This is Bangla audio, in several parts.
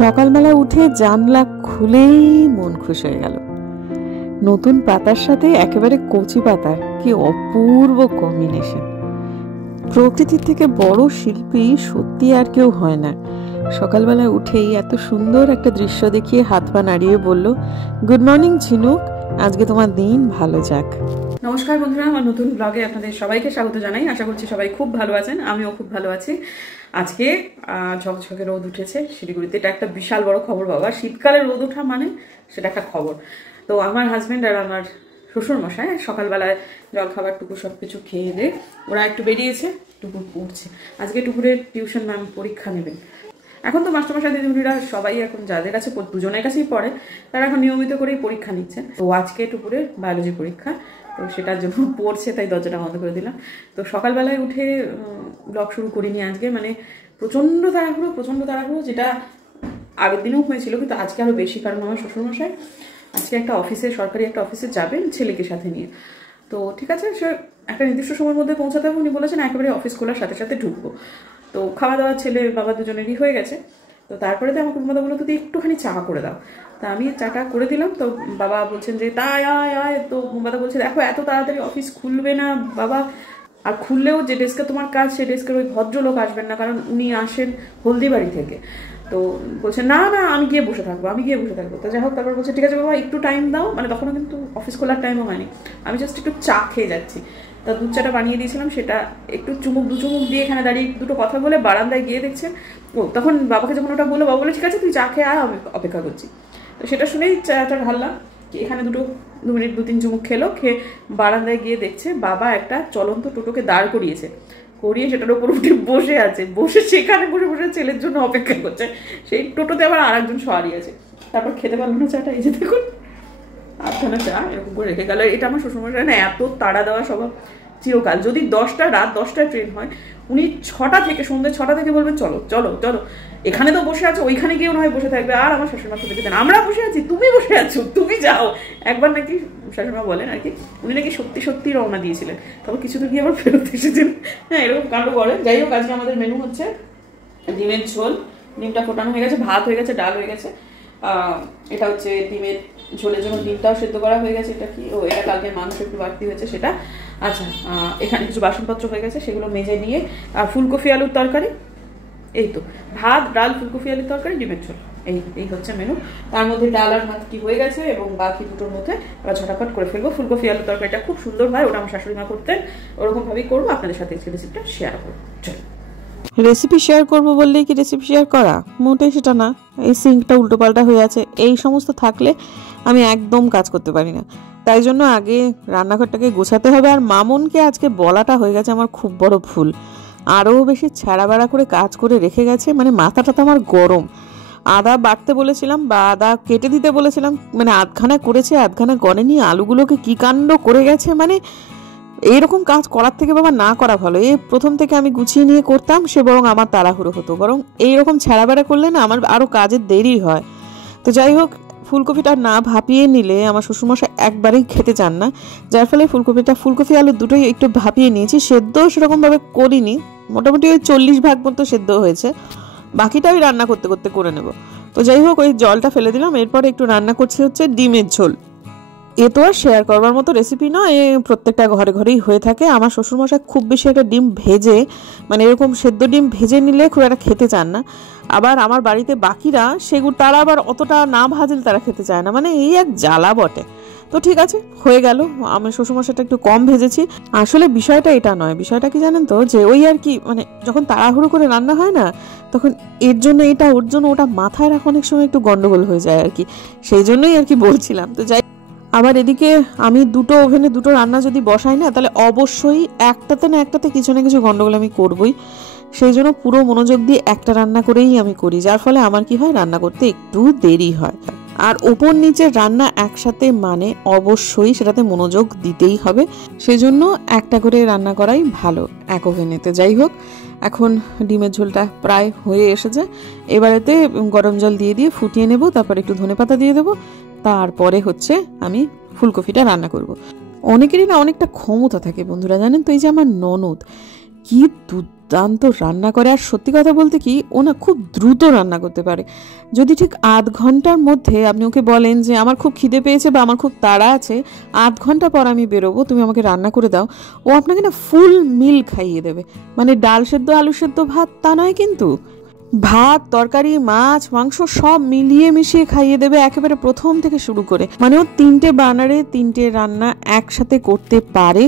সকালবেলা উঠে জানলা খুলেই মন খুশ হয়ে গেল। নতুন পাতার সাথে একেবারে কচি পাতা, কি অপূর্ব কম্বিনেশন। প্রকৃতির থেকে বড় শিল্পী সত্যি আর কেউ হয় না। সকালবেলা উঠেই এত সুন্দর একটা দৃশ্য দেখিয়ে হাত পা নাড়িয়ে বলল, গুড মর্নিং ঝিনুক, আজকে তোমার দিন ভালো যাক। নমস্কার বন্ধুরা, আমার নতুন ব্লগে আপনাদের সবাইকে স্বাগত জানাই। আশা করছি সবাই খুব ভালো আছেন, আমিও খুব ভালো আছি। আজকে ঝকঝকে রোদ উঠেছে শিলিগুড়িতে। এটা একটা বিশাল বড় খবর বাবা, শীতকালে রোদ ওঠা মানে সেটা একটা খবর। তো আমার হাজব্যান্ড আর আমার শ্বশুর মশাই সকালবেলায় জলখাবার টুকু সব কিছু খেয়ে দিয়ে ওরা একটু বেরিয়েছে, টুকুর পড়ছে। আজকে টুকুরের টিউশন ম্যাম পরীক্ষা নেবেন। এখন তো মাস্টারমশাই দিদিমণিরা সবাই এখন যাদের কাছে দুজনের কাছেই পড়ে তারা এখন নিয়মিত করেই পরীক্ষা নিচ্ছেন। তো আজকে টুকুরের বায়োলজি পরীক্ষা, তো সেটার জন্য পড়ছে, তাই দরজাটা বন্ধ করে দিলাম। তো সকালবেলায় উঠে ব্লগ শুরু করিনি আজকে, মানে প্রচণ্ড তাড়াহুড়ো, যেটা আগের দিনেও হয়েছিল কিন্তু আজকে আরও বেশি, কারণ আমার শ্বশুরমশাই আজকে একটা অফিসে, সরকারি একটা অফিসে যাবেন ছেলেকে সাথে নিয়ে। তো ঠিক আছে, সে একটা নির্দিষ্ট সময়ের মধ্যে পৌঁছাতে হবে। উনি বলেছেন একেবারে অফিস খোলার সাথে সাথে ঢুকবো। তো খাওয়া দাওয়া ছেলে বাবা দুজনেরই হয়ে গেছে। তো তারপরে তো আমাকে বাবা বললো তুই একটুখানি চা করে দাও। তা আমি চাটা করে দিলাম। তো বাবা বলছেন যে তাই আয়। তো বাবা বলছে দেখো এত তাড়াতাড়ি অফিস খুলবে না বাবা, আর খুললেও যে ডেস্কে তোমার কাজ সে ডেস্কের ওই ভদ্রলোক আসবেন না, কারণ উনি আসেন হলদিবাড়ি থেকে। তো বলছে না আমি গিয়ে বসে থাকবো। তো যাই হোক, তারপর বলছে ঠিক আছে বাবা একটু টাইম দাও, মানে তখনও কিন্তু অফিস খোলার টাইমও হয়নি, আমি জাস্ট একটু চা খেয়ে যাচ্ছি। তা দুধ চাটা বানিয়ে দিয়েছিলাম, সেটা একটু দু চুমুক দিয়ে এখানে দাঁড়িয়ে দুটো কথা বলে বারান্দায় গিয়ে দেখছেন ও, তখন বাবাকে যখন ওটা বললো, বাবা বলে ঠিক আছে তুই চা খেয়ে আয়, আমি অপেক্ষা করছি। তো সেটা শুনেই চাটা ঢাললাম, এখানে দু মিনিট 2-3 চুমুক খেয়ে বারান্দায় গিয়ে দেখছে বাবা একটা চলন্ত টোটোকে দাঁড় করিয়ে সেটার উপর উঠে বসে সেখানে বসে ছেলের জন্য অপেক্ষা করছে। সেই টোটোতে আবার আর একজন সওয়ারি আছে। তারপর খেতে পারলো না চাটা, এই যে দেখুন আধখানা চা এরকম করে রেখে গেল। এটা আমার শ্বশুরমশাই না এত তাড়া দেওয়া স্বভাব চিরকাল। যদি রাত 10টায় ট্রেন হয়, উনি সন্ধ্যে 6টা থেকে বলবেন চলো এখানে তো বসে আছো, ওইখানে গিয়ে ওনা হয় বসে থাকবে। আর আমার শাশুড়িমা তো দেখে দেন আমরা বসে আছি, তুমি বসে আছো, তুমি যাও। একবার নাকি শাশুড়িমা বলেন আর কি, উনি নাকি সত্যি রওনা দিয়েছিলেন, তারপর কিছু তো গিয়ে আবার ফেরত এসেছেন। হ্যাঁ, এরকম কাণ্ড করেন। যাই হোক, আজকে আমাদের মেনু হচ্ছে ডিমের ঝোল, ডিমটা ফোটানো হয়ে গেছে, ভাত হয়ে গেছে, ডাল হয়ে গেছে। এটা হচ্ছে ডিমের ঝোলের জন্য ডিমটাও সেদ্ধ করা হয়ে গেছে। এটা কি এটা কালকে মাংস একটু বাড়তি হয়েছে সেটা। আচ্ছা, এখানে কিছু বাসনপত্র হয়ে গেছে, সেগুলো মেজে নিয়ে ফুলকপি আলুর তরকারি, এই তো ভাত ডাল ফুলকপি আলুর তরকারি ডিমের ঝোল, এই হচ্ছে মেনু। তার মধ্যে ডাল আর ভাত কি হয়ে গেছে এবং বাকি দুটোর মধ্যে আমরা ঝটাফট করে ফেলবো। ফুলকপি আলুর তরকারিটা খুব সুন্দর হয়, ওটা আমার শাশুড়ি মা করতেন, ওরকমভাবেই করবো। আপনাদের সাথে রেসিপিটা শেয়ার করবো। চলো, রেসিপি শেয়ার করবো বললেই কি রেসিপি শেয়ার করা? মোটেই সেটা না। এই সিঙ্কটা উল্টোপাল্টা হয়ে আছে, এই সমস্ত থাকলে আমি একদম কাজ করতে পারি না। তাই জন্য আগে রান্নাঘরটাকে গোছাতে হবে। আর মামুনকে আজকে বলাটা হয়ে গেছে আমার খুব বড় ভুল। আরও বেশি ছাড়া বেড়া করে কাজ করে রেখে গেছে, মানে মাথাটা তো আমার গরম। আদা বাটতে বলেছিলাম বা আদা কেটে দিতে বলেছিলাম, মানে আধখানা করেছে, আধখানা গড়েনি। আলুগুলোকে কি কাণ্ড করে গেছে, মানে এইরকম কাজ করার থেকে বাবা না করা ভালো। এই প্রথম থেকে আমি গুছিয়ে নিয়ে করতাম, সে বরং আমার তাড়াহুড়ো হতো। বরং এইরকম ছাড়াবেড়া করলে না আমার আরও কাজের দেরি হয়। তো যাই হোক, ফুলকপিটা না ভাপিয়ে নিলে আমার শ্বশুরমশাই একবারেই খেতে চান না, যার ফলে ফুলকপি আলু দুটোই একটু ভাপিয়ে নিয়েছি। সেদ্ধও সেরকমভাবে করিনি, মোটামুটি ওই 40 ভাগ মতো সেদ্ধ হয়েছে, বাকিটা ওই রান্না করতে করতে করে নেব। তো যাই হোক, ওই জলটা ফেলে দিলাম। এরপরে একটু রান্না করছি হচ্ছে ডিমের ঝোল। এ তো আর শেয়ার করবার মতো রেসিপি নয়, প্রত্যেকটা ঘরেই হয়ে থাকে। আমার শ্বশুরমশাই খুব বেশি একটা ডিম ভেজে, মানে এরকম সেদ্ধ ডিম ভেজে নিলে খুব একটা খেতে চান না। আবার আমার বাড়িতে বাকিরা সেগুলো তারা আবার অতটা না ভাজলে তারা খেতে চায় না, মানে এই এক জ্বালা বটে। তো ঠিক আছে, হয়ে গেল। আমি শ্বশুরমশাইটা একটু কম ভেজেছি। আসলে বিষয়টা এটা নয়, বিষয়টা কি জানেন তো, যে ওই আর কি, মানে যখন তাড়াহুড়ো করে রান্না হয় না, তখন এর জন্য এটা ওর জন্য ওটা মাথায় রাখা অনেক সময় একটু গন্ডগোল হয়ে যায় আর কি। সেই জন্যই আর কি বলছিলাম। তো যাই, আবার এদিকে আমি দুটো ওভেনে দুটো রান্না যদি বসাই না, তাহলে অবশ্যই একটাতে কিছু না কিছু গন্ডগোল আমি করবই। সেই জন্য পুরো মনোযোগ দিয়ে একটা রান্না করেই আমি করি, যার ফলে আমার কি হয়, রান্না করতে একটু দেরি হয়। আর ওপর নিচের রান্না একসাথে মানে অবশ্যই সেটাতে মনোযোগ দিতেই হবে। সেই জন্য একটা করে রান্না করাই ভালো এক ওভেনেতে। যাই হোক, এখন ডিমের ঝোলটা প্রায় হয়ে এসেছে। এবারেতে গরম জল দিয়ে ফুটিয়ে নেব, তারপর একটু ধনেপাতা দিয়ে দেবো। তারপরে হচ্ছে আমি ফুলকপিটা রান্না করব। অনেকেরই না অনেকটা ক্ষমতা থাকে বন্ধুরা, জানেন তো। এই যে আমার ননদ, কি দুর্দান্ত রান্না করে। আর সত্যি কথা বলতে কি, ও না খুব দ্রুত রান্না করতে পারে। যদি ঠিক আধ ঘন্টার মধ্যে আপনি ওকে বলেন যে আমার খুব খিদে পেয়েছে বা আমার খুব তাড়া আছে, আধ ঘন্টা পর আমি বেরোবো, তুমি আমাকে রান্না করে দাও, ও আপনাকে না ফুল মিল খাইয়ে দেবে। মানে ডাল সেদ্ধ, আলু সেদ্ধ, ভাত তা নয়, কিন্তু ভাত, তরকারি, মাছ, মাংস সব মিলিয়ে মিশিয়ে খাইয়ে দেবে একেবারে প্রথম থেকে শুরু করে। মানে ও 3টে বার্নারে 3টে রান্না একসাথে করতে পারে।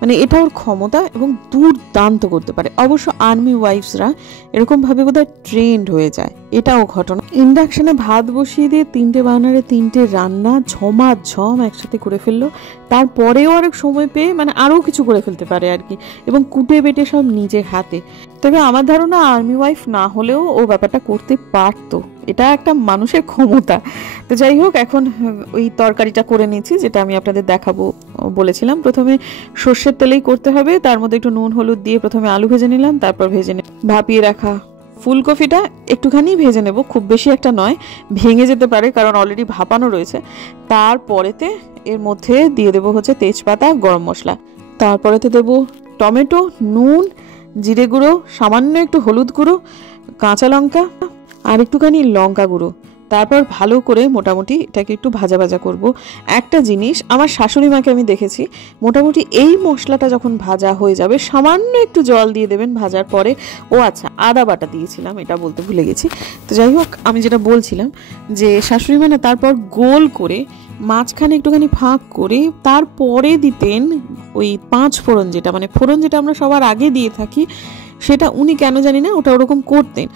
মানে এটা ওর ক্ষমতা, এবং দুর্দান্ত করতে পারে। অবশ্য আর্মি ওয়াইফসরা এরকমভাবে বোধহয় ট্রেন্ড হয়ে যায়, এটাও ঘটনা। ইন্ডাকশনে ভাত বসিয়ে দিয়ে 3টে বার্নারে 3টে রান্না ঝমাঝম একসাথে করে ফেললো। তারপরেও অনেক সময় পেয়ে মানে আরও কিছু করে ফেলতে পারে আর কি, এবং কুটে বেটে সব নিজের হাতে। তবে আমার ধারণা আর্মি ওয়াইফ না হলেও ও ব্যাপারটা করতে পারতো, এটা একটা মানুষের ক্ষমতা। তো যাই হোক, এখন ওই তরকারিটা করে নিচ্ছি, যেটা আমি আপনাদের দেখাবো বলেছিলাম। প্রথমে সর্ষের তেলেই করতে হবে, তার মধ্যে একটু নুন হলুদ দিয়ে প্রথমে আলু ভেজে নিলাম, তারপর ভাপিয়ে রাখা ফুলকপিটা একটুখানি ভেজে নেব, খুব বেশি একটা নয়, ভেঙে যেতে পারে কারণ অলরেডি ভাপানো রয়েছে। তারপরেতে এর মধ্যে দিয়ে দেবো হচ্ছে তেজপাতা, গরম মশলা, তারপরেতে দেবো টমেটো, নুন, জিরে গুঁড়ো, সামান্য একটু হলুদ গুঁড়ো, কাঁচা লঙ্কা আর একটুখানি লঙ্কা গুঁড়ো। তারপর ভালো করে মোটামুটি এটাকে একটু ভাজা ভাজা করব। একটা জিনিস আমার শাশুড়ি মাকে আমি দেখেছি, মোটামুটি এই মশলাটা যখন ভাজা হয়ে যাবে সামান্য একটু জল দিয়ে দেবেন ভাজার পরে। ও আচ্ছা, আদা বাটা দিয়েছিলাম, এটা বলতে ভুলে গেছি। তো যাই হোক, আমি যেটা বলছিলাম যে শাশুড়ি মা না তারপর গোল করে মাঝখানে একটুখানি ফাঁক করে তারপরে দিতেন ওই 5 ফোড়ন, যেটা মানে ফোড়ন যেটা আমরা সবার আগে দিয়ে থাকি, সেটা উনি কেন জানি না ওটা ওরকম করতেন।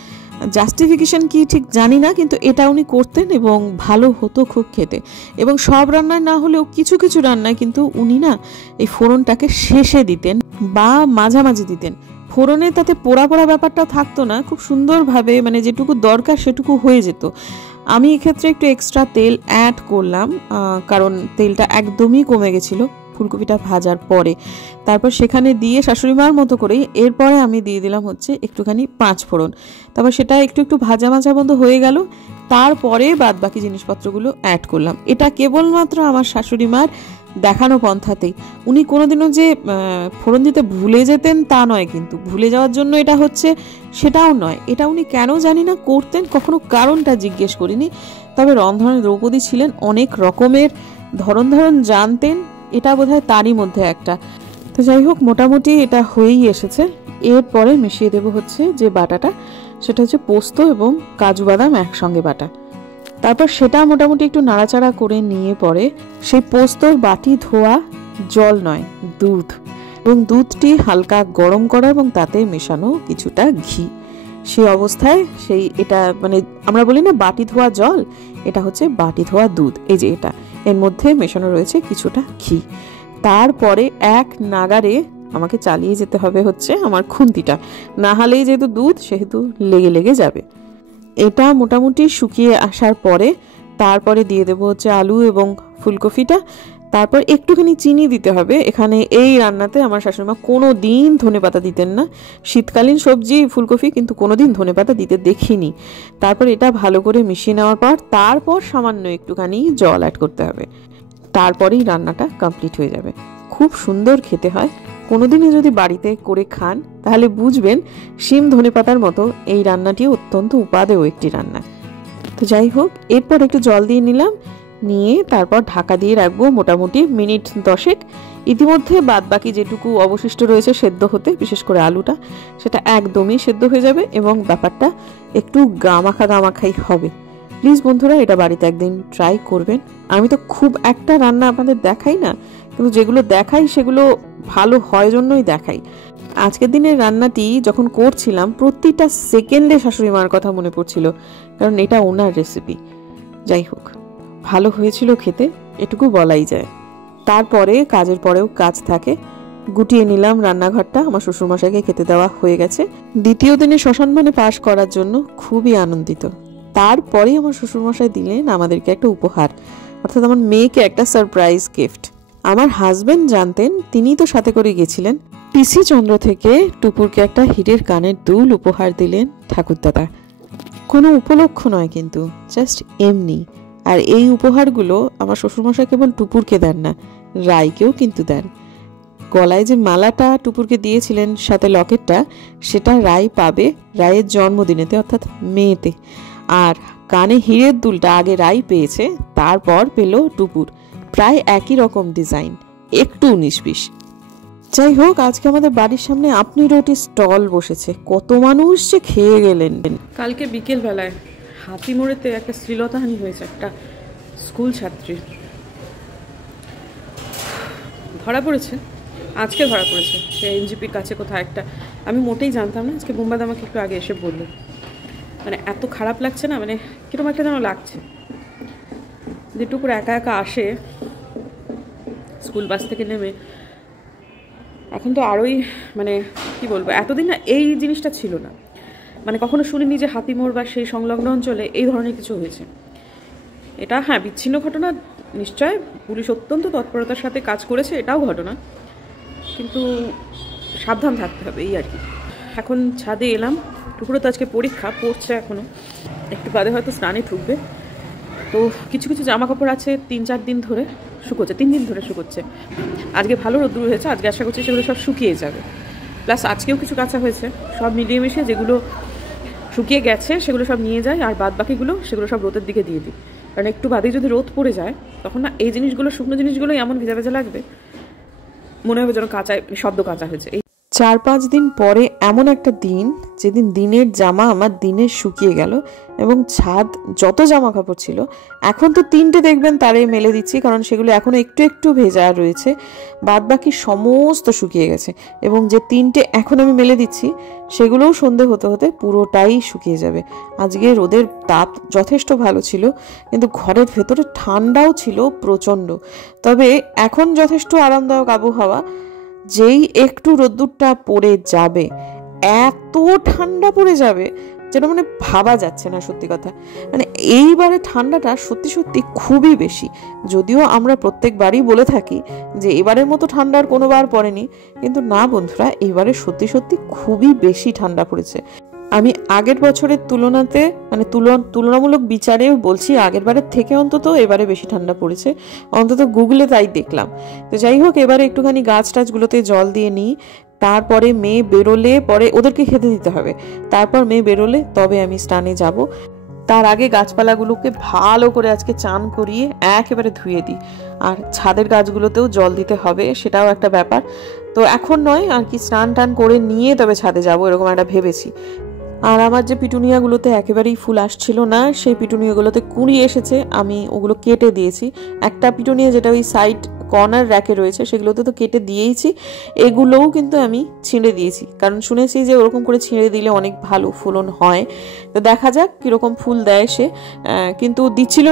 জাস্টিফিকেশন কি ঠিক জানি না, কিন্তু এটা উনি করতেন এবং ভালো হতো খুব খেতে। এবং সব রান্নায় না হলেও কিছু কিছু রান্নায় কিন্তু উনি না এই ফোড়নটাকে শেষে দিতেন বা মাঝামাঝি দিতেন। ফোড়নে তাতে পোড়া পোড়া ব্যাপারটাও থাকতো না, খুব সুন্দরভাবে মানে যেটুকু দরকার সেটুকু হয়ে যেত। আমি এক্ষেত্রে একটু এক্সট্রা তেল অ্যাড করলাম, কারণ তেলটা একদমই কমে গেছিলো ফুলকপিটা ভাজার পরে। তারপর সেখানে দিয়ে শাশুড়িমার মতো করেই এরপরে আমি দিয়ে দিলাম হচ্ছে একটুখানি 5 ফোড়ন। তারপর সেটা একটু একটু ভাজা ভাজা বন্ধ হয়ে গেল, তারপরে বাদ বাকি জিনিসপত্রগুলো অ্যাড করলাম। এটা কেবলমাত্র আমার শাশুড়িমার দেখানো পন্থাতেই। উনি কোনোদিনও যে ফোড়ন দিতে ভুলে যেতেন তা নয়, কিন্তু ভুলে যাওয়ার জন্য এটা হচ্ছে সেটাও নয়। এটা উনি কেন জানি না করতেন, কখনো কারণটা জিজ্ঞেস করিনি। তবে রন্ধনের দ্রৌপদী ছিলেন, অনেক রকমের ধরন জানতেন, এটা বোধহয় তারই মধ্যে একটা। তো যাই হোক, মোটামুটি এটা হয়েই এসেছে। এরপরে মিশিয়ে দেবো হচ্ছে যে বাটাটা, সেটা হচ্ছে পোস্ত এবং কাজু বাদাম একসঙ্গে বাটা। তারপর সেটা মোটামুটি একটু নাড়াচাড়া করে নিয়ে পরে সেই পোস্তর বাটি ধোয়া জল নয়, দুধ, এবং দুধটি হালকা গরম করা এবং তাতে মেশানো কিছুটা ঘি। সেই অবস্থায় এটা মানে আমরা বলি না বাটি ধোয়া জল, এটা হচ্ছে বাটি ধোয়া দুধ। এই যে এটা, এর মধ্যে মেশানো রয়েছে কিছুটা ঘি। তারপরে এক নাগারে আমাকে চালিয়ে যেতে হবে হচ্ছে আমার খুন্তিটা, না হলেই যেহেতু দুধ সেহেতু লেগে লেগে যাবে। এটা মোটামুটি শুকিয়ে আসার পরে তারপরে দিয়ে দেবো হচ্ছে আলু এবং ফুলকপিটা। তারপর একটুখানি চিনি দিতে হবে। এখানে এই রান্নাতে আমার শাশুড়িমা কোনো দিন ধনেপাতা দিতেন না। শীতকালীন সবজি ফুলকপি, কিন্তু কোনো দিন ধনেপাতা দিতে দেখিনি। তারপর এটা ভালো করে মিশিয়ে নেওয়ার পর তারপর সামান্য একটুখানি জল অ্যাড করতে হবে। তারপরেই রান্নাটা কমপ্লিট হয়ে যাবে। খুব সুন্দর খেতে হয়। কোনোদিনও যদি বাড়িতে করে খান তাহলে বুঝবেন শিম ধনেপাতার মতো এই রান্নাটি অত্যন্ত উপাদেয় একটি রান্না। তো যাই হোক, এরপর একটু জল দিয়ে নিলাম, নিয়ে তারপর ঢাকা দিয়ে রাখবো মোটামুটি মিনিট 10। ইতিমধ্যে বাদ বাকি যেটুকু অবশিষ্ট রয়েছে সেদ্ধ হতে, বিশেষ করে আলুটা, সেটা একদমই সেদ্ধ হয়ে যাবে এবং ব্যাপারটা একটু গামাখাই হবে। প্লিজ বন্ধুরা, এটা বাড়িতে একদিন ট্রাই করবেন। আমি তো খুব একটা রান্না আপনাদের দেখাই না, কিন্তু যেগুলো দেখাই সেগুলো ভালো হয় জন্যই দেখাই। আজকের দিনের রান্নাটি যখন করছিলাম প্রতিটা সেকেন্ডে শাশুড়ি মার কথা মনে পড়ছিল, কারণ এটা ওনার রেসিপি। যাই হোক, ভালো হয়েছিল খেতে, এটুকু বলাই যায়। তারপরে কাজের পরেও কাজ থাকে। গুটিয়ে নিলাম রান্নাঘরটা, আমার শ্বশুরমশাইকে খেতে দেওয়া হয়ে গেছে। দ্বিতীয় দিনে শ্মশানবনে পাশ করার জন্য খুবই আনন্দিত। তারপরেই আমার শ্বশুরমশাই দিলেন আমাদেরকে একটা উপহার, অর্থাৎ আমার মেয়েকে একটা সারপ্রাইজ গিফট। আমার হাজবেন্ড জানতেন, তিনি তো সাথে করে গেছিলেন। পিসি চন্দ্র থেকে টুপুরকে একটা হীরের কানের দুল উপহার দিলেন ঠাকুরদাদা। কোনো উপলক্ষ নয় কিন্তু, জাস্ট এমনি। আর এই উপহারগুলো আমার শ্বশুরমশাই কেবল টুপুরকে দেন না, রায়কেও কিন্তু দেন। গলায় যে মালাটা টুপুরকে দিয়েছিলেন সাথে লকেটটা, সেটা রায় পাবে রায়ের জন্মদিনেতে, অর্থাৎ মেয়েতে। আর কানে হীরের দুলটা আগে রায় পেয়েছে, তারপর পেল টুপুর। প্রায় একই রকম ডিজাইন, একটু 19-20। যাই হোক, আজকে আমাদের বাড়ির সামনে আপনি রুটি স্টল বসেছে, কত মানুষ যে খেয়ে গেলেন। কালকে বিকেল বেলায় হাতিমোড়েতে একটা শ্লীলতাহানি হয়েছে একটা স্কুল ছাত্রীর, ধরা পড়েছে। আজকে ধরা পড়েছে সে এনজিপির কাছে কোথাও একটা। আমি মোটেই জানতাম না, আজকে বোম্বাদ আমাকে একটু আগে এসে বললো। মানে এত খারাপ লাগছে না, মানে কিরকম একটা যেন লাগছে। যেটুকু একা একা আসে স্কুল বাস থেকে নেমে, এখন তো আরোই মানে কি বলবো, এতদিন না এই জিনিসটা ছিল না। মানে কখনো শুনিনি যে হাতিমোড় বা সেই সংলগ্ন অঞ্চলে এই ধরনের কিছু হয়েছে। এটা হ্যাঁ বিচ্ছিন্ন ঘটনা, নিশ্চয় পুলিশ অত্যন্ত তৎপরতার সাথে কাজ করেছে, এটাও ঘটনা, কিন্তু সাবধান থাকতে হবে এই আর কি। এখন ছাদে এলাম, টুকরো তো আজকে পরীক্ষা পড়ছে, এখনও একটু বাদে হয়তো স্নানে ঢুকবে। তো কিছু কিছু জামা কাপড় আছে 3-4 দিন ধরে শুকোচ্ছে, 3 দিন ধরে শুকোচ্ছে। আজকে ভালো রোদ্দুর হয়েছে, আজকে আশা করছি সেগুলো সব শুকিয়ে যাবে। প্লাস আজকেও কিছু কাঁচা হয়েছে, সব মিলিয়ে মিশিয়ে যেগুলো শুকিয়ে গেছে সেগুলো সব নিয়ে যায়, আর বাদ বাকিগুলো সেগুলো সব রোদের দিকে দিয়ে দিই। কারণ একটু বাদেই যদি রোদ পড়ে যায় তখন না এই জিনিসগুলো, শুকনো জিনিসগুলো এমন ভেজা ভেজা লাগবে, মনে হবে যেন কাঁচায় শব্দ কাঁচা হয়েছে। 4-5 দিন পরে এমন একটা দিন, যেদিন দিনের জামা আমার দিনে শুকিয়ে গেল, এবং ছাদ যত জামা কাপড় ছিল, এখন তো 3টে দেখবেন তারে মেলে দিচ্ছি, কারণ সেগুলো এখনও একটু একটু ভেজা রয়েছে, বাদ বাকি সমস্ত শুকিয়ে গেছে। এবং যে 3টে এখন আমি মেলে দিচ্ছি সেগুলোও সন্ধে হতে হতে পুরোটাই শুকিয়ে যাবে। আজকে রোদের তাপ যথেষ্ট ভালো ছিল, কিন্তু ঘরের ভেতরে ঠান্ডাও ছিল প্রচণ্ড। তবে এখন যথেষ্ট আরামদায়ক আবহাওয়া। যেই একটু রোদ্দুরটা পড়ে যাবে, এত ঠান্ডা পড়ে যাবে যেন মানে ভাবা যাচ্ছে না। সত্যি কথা, মানে এইবারে ঠান্ডাটা সত্যি সত্যি খুবই বেশি। যদিও আমরা প্রত্যেকবারই বলে থাকি যে এবারের মতো ঠান্ডার কোনো বার পড়েনি, কিন্তু না বন্ধুরা, এবারে সত্যি সত্যি খুবই বেশি ঠান্ডা পড়েছে। আমি আগের বছরের তুলনাতে, মানে তুলনামূলক বিচারেও বলছি, আগের বারের থেকে অন্তত এবারে বেশি ঠান্ডা পড়েছে, অন্তত গুগলে তাই দেখলাম। তো যাই হোক, এবারে একটুখানি গাছ টাছগুলোতে জল দিয়ে নিই, তারপরে মেয়ে বেরোলে, পরে ওদেরকে খেতে দিতে হবে, তারপর মেয়ে বেরোলে তবে আমি স্নানে যাব। তার আগে গাছপালাগুলোকে ভালো করে আজকে চান করিয়ে একেবারে ধুয়ে দিই। আর ছাদের গাছগুলোতেও জল দিতে হবে, সেটাও একটা ব্যাপার। তো এখন নয় আর কি, স্নান টান করে নিয়ে তবে ছাদে যাব, এরকম একটা ভেবেছি। আর আমার যে পিটুনিয়াগুলোতে একেবারেই ফুল আসছিল না, সেই পিটুনিয়াগুলোতে কুঁড়ি এসেছে, আমি ওগুলো কেটে দিয়েছি। একটা পিটুনিয়া যেটা ওই সাইড কর্নার র্যাকে রয়েছে, সেগুলোতে তো কেটে দিয়েইছি। এগুলোও কিন্তু আমি ছিঁড়ে দিয়েছি, কারণ শুনেছি যে ওরকম করে ছিঁড়ে দিলে অনেক ভালো ফলন হয়। তো দেখা যাক কীরকম ফুল দেয় সে। কিন্তু দিচ্ছিল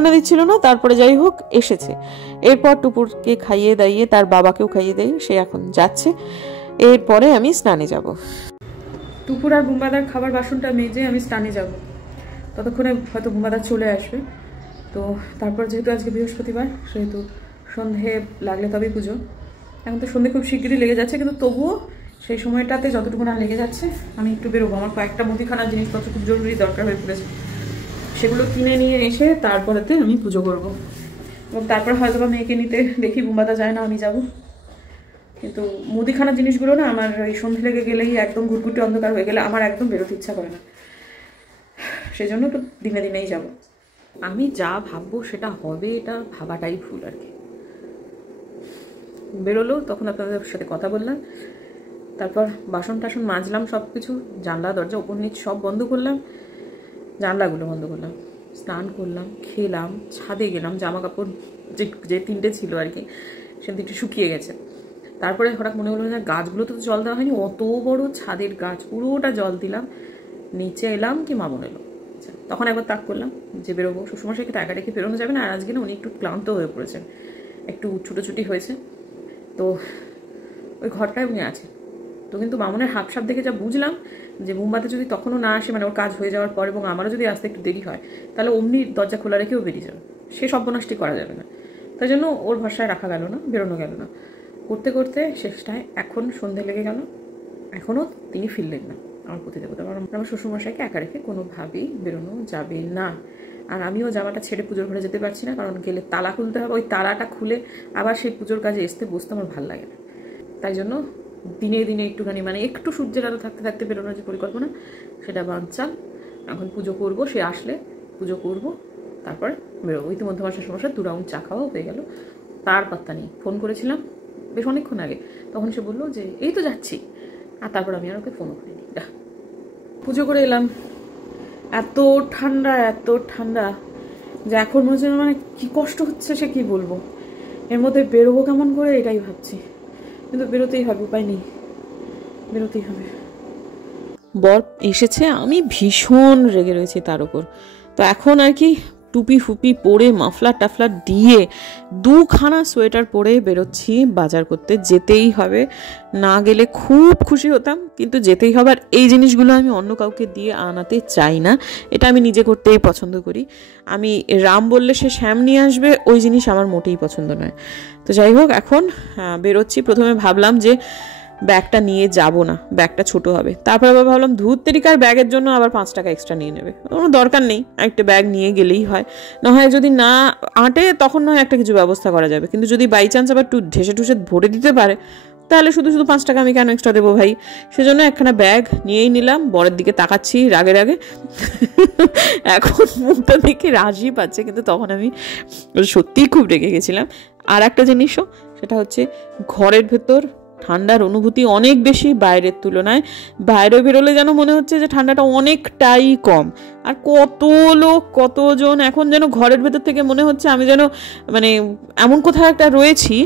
না, তারপরে যাই হোক এসেছে। এরপর টুপুরকে খাইয়ে দাইয়ে তার বাবাকেও খাইয়ে দেয়, সে এখন যাচ্ছে। এরপরে আমি স্নানে যাব। টুপুর আর বুম্বাদার খাবার বাসনটা মেজে আমি স্নানে যাব, ততক্ষণে হয়তো বুম্বাদা চলে আসবে। তো তারপর যেহেতু আজকে বৃহস্পতিবার, সেহেতু সন্ধে লাগলে তবেই পুজো। এখন তো সন্ধে খুব শিগগিরই লেগে যাচ্ছে, কিন্তু তবুও সেই সময়টাতে যতটুকু না লেগে যাচ্ছে আমি একটু বেরোবো। আমার কয়েকটা মুদিখানার জিনিসপত্র খুব জরুরি দরকার হয়ে পড়েছে, সেগুলো কিনে নিয়ে এসে তারপরেতে আমি পুজো করব। এবং তারপর হয়তো বা মেয়েকে নিতে দেখি বুম্বাদা যায় না, আমি যাব। কিন্তু মুদিখানার জিনিসগুলো না আমার ওই সন্ধে লেগে গেলেই, একদম ঘুটঘুটে অন্ধকার হয়ে গেলে আমার একদম বেরোতে ইচ্ছা করে না, সেই জন্য তো দিনে দিনেই যাব। আমি যা ভাববো সেটা হবে, এটা ভাবাটাই ভুল আর কি। বেরোলো তখন আপনাদের সাথে কথা বললাম, তারপর বাসন টাসন মাজলাম, সব কিছু জানলা দরজা ওপর নিচ সব বন্ধ করলাম, জানলাগুলো বন্ধ করলাম, স্নান করলাম, খেলাম, ছাদে গেলাম, জামা কাপড় যে 3টে ছিল আর কি সেটা একটু শুকিয়ে গেছে। তারপরে হঠাৎ মনে হলো না, গাছগুলোতে তো জল দেওয়া হয়নি, অত বড় ছাদের গাছ, পুরোটা জল দিলাম। নিচে এলাম কি মামন এলো, তখন একবার তাক করলাম যে বেরোবো। শ্বশুরমশাইকে টাকা রেখে বেরোনো যাবে না, আর আজকে না উনি একটু ক্লান্ত হয়ে পড়েছেন, একটু ছুটোছুটি হয়েছে, তো ওই ঘরটায় উনি আছে। তো কিন্তু মামনের হাবসাব দেখে যা বুঝলাম যে বুম্বাতে যদি তখনও না আসে, মানে ওর কাজ হয়ে যাওয়ার পর, এবং আমারও যদি আসতে একটু দেরি হয়, তাহলে অমনি দরজা খোলা রেখেও বেরিয়ে যাবে, সে সর্বনাশটি করা যাবে না। তাই জন্য ওর ভরসায় রাখা গেল না, বেরোনো গেল না। করতে করতে শেষটায় এখন সন্ধে লেগে গেল, এখনও তিনি ফিরলেন না। আমার প্রতিদেবতা, আমার শ্বশুরমশাইকে একা রেখে কোনোভাবেই বেরোনো যাবে না। আর আমিও জামাটা ছেড়ে পুজোর ঘরে যেতে পারছি না, কারণ গেলে তালা খুলতে হবে, ওই তালাটা খুলে আবার সেই পুজোর কাজে বসতে আমার ভালো লাগে না। তাই জন্য দিনে দিনে একটুখানি মানে একটু সূর্যের আলো থাকতে থাকতে বেরোনোর যে পরিকল্পনা সেটা বানচাল। এখন পুজো করব, সে আসলে পুজো করব, তারপরে বেরোবো। ইতিমধ্যে আমার শ্বশুরমশাই 2 রাউন্ড চা খাওয়াও হয়ে গেল, তার পাত্তা নেই। ফোন করেছিলাম বেশ অনেকক্ষণ আগে, তখন সে বললো যে এই তো যাচ্ছি, আর তারপর আমি আর ওকে ফোনও করিনি। পুজো করে এলাম, এত ঠান্ডা যে এখন মনে হচ্ছে মানে কি কষ্ট হচ্ছে সে কি বলবো। এর মধ্যে বেরোবো কেমন করে এটাই ভাবছি, কিন্তু বেরোতেই হবে, উপায় নেই, বেরোতেই হবে। বর এসেছে, আমি ভীষণ রেগে রয়েছি তার উপর। তো এখন আর কি টুপি ফুপি পরে মাফলার টাফলার দিয়ে 2খানা সোয়েটার পরে বেরোচ্ছি বাজার করতে। যেতেই হবে, না গেলে খুব খুশি হতাম, কিন্তু যেতেই হবে। আর এই জিনিসগুলো আমি অন্য কাউকে দিয়ে আনাতে চাই না, এটা আমি নিজে করতেই পছন্দ করি। আমি রাম বললে সে শ্যাম নিয়ে আসবে, ওই জিনিস আমার মোটেই পছন্দ নয়। তো যাই হোক, এখন বেরোচ্ছি। প্রথমে ভাবলাম যে ব্যাগটা নিয়ে যাব না, ব্যাগটা ছোট হবে। তারপর আবার ভাবলাম ধূর তেরিকার ব্যাগের জন্য আবার 5 টাকা এক্সট্রা নিয়ে নেবে, কোনো দরকার নেই, একটা ব্যাগ নিয়ে গেলেই হয়। না হয় যদি না আঁটে তখন নয় একটা কিছু ব্যবস্থা করা যাবে, কিন্তু যদি বাই চান্স আবার একটু ঢেসে ঠুসে ভরে দিতে পারে তাহলে শুধু 5 টাকা আমি কেন এক্সট্রা দেবো ভাই। সেজন্য একখানা ব্যাগ নিয়েই নিলাম। বরের দিকে তাকাচ্ছি রাগে এখন মুখটা দেখে রাজি পাচ্ছে, কিন্তু তখন আমি সত্যিই খুব রেগে গেছিলাম। আর একটা জিনিসও, সেটা হচ্ছে ঘরের ভেতর ঠান্ডার অনুভূতি অনেক বেশি বাইরের তুলনায়। বাইরে বেরোলে যেন মনে হচ্ছে যে ঠান্ডাটা অনেকটাই কম। আর কত লোক, কতজন, এখন যেন ঘরের ভেতর থেকে মনে হচ্ছে আমি যেন মানে এমন কোথাও একটা রয়েছি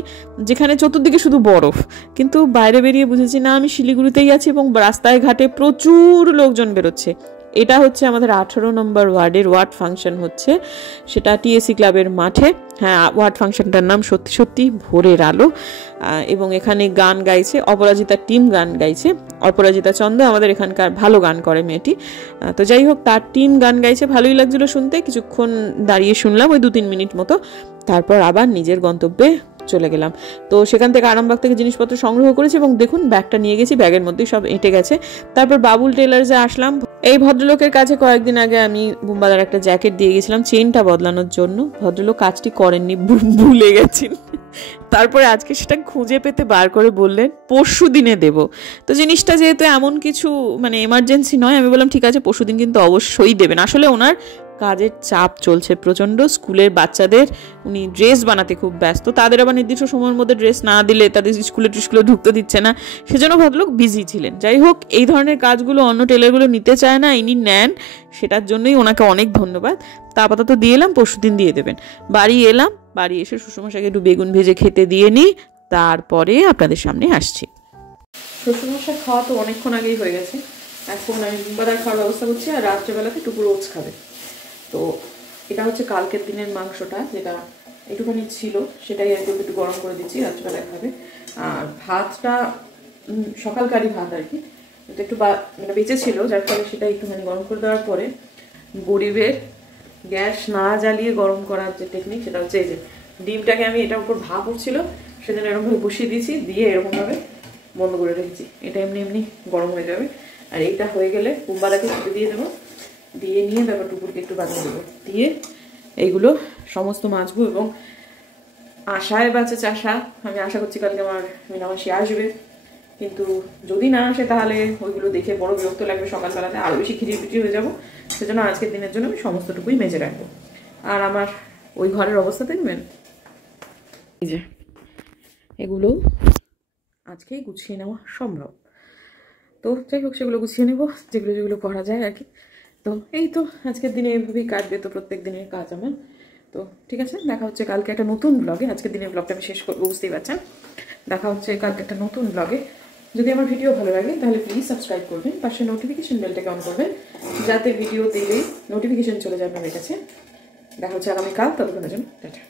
যেখানে চতুর্দিকে শুধু বরফ। কিন্তু বাইরে বেরিয়ে বুঝেছি না, আমি শিলিগুড়িতেই আছি এবং রাস্তায় ঘাটে প্রচুর লোকজন বেরোচ্ছে। এটা হচ্ছে আমাদের 18 নম্বর ওয়ার্ডের ওয়ার্ড ফাংশন হচ্ছে, সেটা টিএসসি ক্লাবের মাঠে। হ্যাঁ, ওয়ার্ড ফাংশনটার নাম সত্যি ভোরের আলো। এবং এখানে গান গাইছে অপরাজিতার টিম, গান গাইছে অপরাজিতা চন্দ, আমাদের এখানকার ভালো গান করে মেয়েটি। তো যাই হোক, তার টিম গান গাইছে, ভালোই লাগছিল শুনতে। কিছুক্ষণ দাঁড়িয়ে শুনলাম, ওই 2-3 মিনিট মতো। তারপর আবার নিজের গন্তব্যে চলে গেলাম। তো সেখান থেকে আরামবাগ থেকে জিনিসপত্র সংগ্রহ করেছি এবং দেখুন ব্যাগটা নিয়ে গেছি, ব্যাগের মধ্যেই সব এঁটে গেছে। তারপর বাবুল টেলার্সে আসলাম। এই ভদ্রলোকের কাছে কয়েকদিন আগে আমি বুম্বাদার একটা জ্যাকেট দিয়ে গেছিলাম চেনটা বদলানোর জন্য। ভদ্রলোক কাজটি করেননি, ভুলে গেছেন। তারপরে আজকে সেটা খুঁজে পেতে বার করে বললেন পরশু দিনে দেব। তো জিনিসটা যেহেতু এমন কিছু মানে এমার্জেন্সি নয়, আমি বললাম ঠিক আছে পরশু দিন কিন্তু অবশ্যই দেবেন। আসলে ওনার কাজের চাপ চলছে প্রচণ্ড, স্কুলের বাচ্চাদের উনি ড্রেস বানাতে খুব ব্যস্ত, তাদের আবার নির্দিষ্ট সময়ের মধ্যে ড্রেস না দিলে তাদের স্কুলে ঢুকতে দিচ্ছে না, সেজন্য ভদ্রলোক বিজি ছিলেন। যাই হোক, এই ধরনের কাজগুলো অন্য টেলারগুলো নিতে চায় না, ইনি নেন, সেটার জন্যই ওনাকে অনেক ধন্যবাদ। তা আপাতত দিয়ে এলাম, পরশু দিন দিয়ে দেবেন। বাড়ি এলাম, বাড়ি এসে শ্বশুরমশাইকে একটু বেগুন ভেজে খেতে দিয়ে নিই, তারপরে আপনাদের সামনে আসছি। শ্বশুরমশাই খাওয়া তো অনেকক্ষণ আগেই হয়ে গেছে, এখন আমি বুম্বাদার খাওয়ার ব্যবস্থা করছি, আর রাত্রেবেলাতে টুকুর ওটস খাবে। তো এটা হচ্ছে কালকের দিনের মাংসটা, যেটা একটুখানি ছিল, সেটাই একটু গরম করে দিচ্ছি, রাত্রেবেলায় খাবে। আর ভাতটা সকালকারই ভাত আর কি, এটা একটু মানে বেঁচে ছিল, যার ফলে সেটা একটুখানি গরম করে দেওয়ার পরে গরিবের গ্যাস না জ্বালিয়ে গরম করার যে টেকনিক, সেটা হচ্ছে এই যে ডিমটাকে আমি এটার উপর ভাপ উঠছিল সেজন্য এরকমভাবে বসিয়ে দিয়েছি, দিয়ে এরকমভাবে বন্ধ করে রেখেছি। এটা এমনি গরম হয়ে যাবে। আর এইটা হয়ে গেলে কুম্বাদাকে খেতে দিয়ে দেবো, দিয়ে নিয়ে তারপর টুকুরকে একটু বাঁচিয়ে দেবো, দিয়ে এইগুলো সমস্ত মাছবো। এবং আশায় বাঁচে চাষা, আমি আশা করছি কালকে আমার মিনামাসি আসবে, কিন্তু যদি না আসে তাহলে ওইগুলো দেখে বড় বিরক্ত লাগবে, সকালবেলাতে আরও বেশি খিচিপিচি হয়ে যাবো। সেজন্য আজকের দিনের জন্য আমি সমস্তটুকুই মেজে রাখবো। আর আমার ওই ঘরের অবস্থা দেখবেন, এই যে এগুলো আজকেই গুছিয়ে নেওয়া সম্ভব। তো যাই হোক, সেগুলো গুছিয়ে নেবো, যেগুলো করা যায় আর কি। তো এই তো আজকের দিনে এইভাবেই কাটবে, তো প্রত্যেক দিনের কাজ আমার। তো ঠিক আছে, দেখা হচ্ছে কালকে একটা নতুন ব্লগে। আজকের দিনের ব্লগটা আমি শেষ করবো, বুঝতেই পারছেন। দেখা হচ্ছে কালকে একটা নতুন ব্লগে। যদি আমার ভিডিও ভালো লাগে তাহলে প্লিজ সাবস্ক্রাইব করবেন, পাশে নোটিফিকেশন বেলটাকে অন করবেন, যাতে ভিডিও দিলেই নোটিফিকেশন চলে যাবে আমার কাছে। দেখা হচ্ছে আগামীকাল, ততক্ষণের জন্য টাটা।